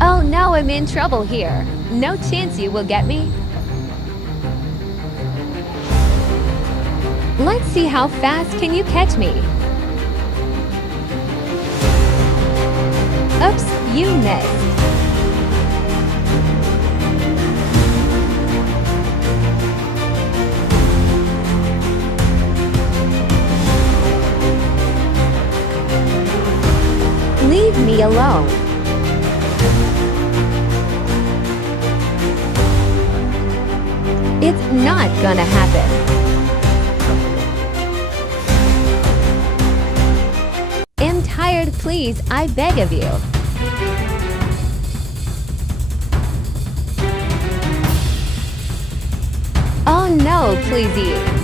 Oh, now I'm in trouble here. No chance you will get me. Let's see how fast can you catch me. Oops, you missed. Leave me alone. It's not gonna happen. I'm tired, please, I beg of you. Oh no, please eat.